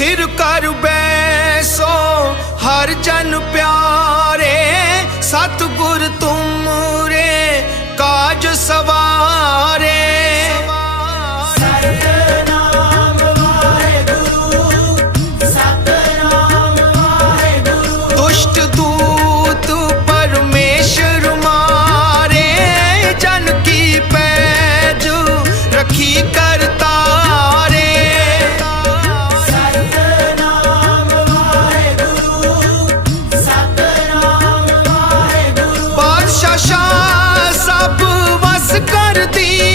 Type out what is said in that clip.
ਸਥਿਰ ਕਰ ਬੈਸੋ ਹਰ ਜਨ ਪਿਆਰੇ ਸਤਿਗੁਰ करती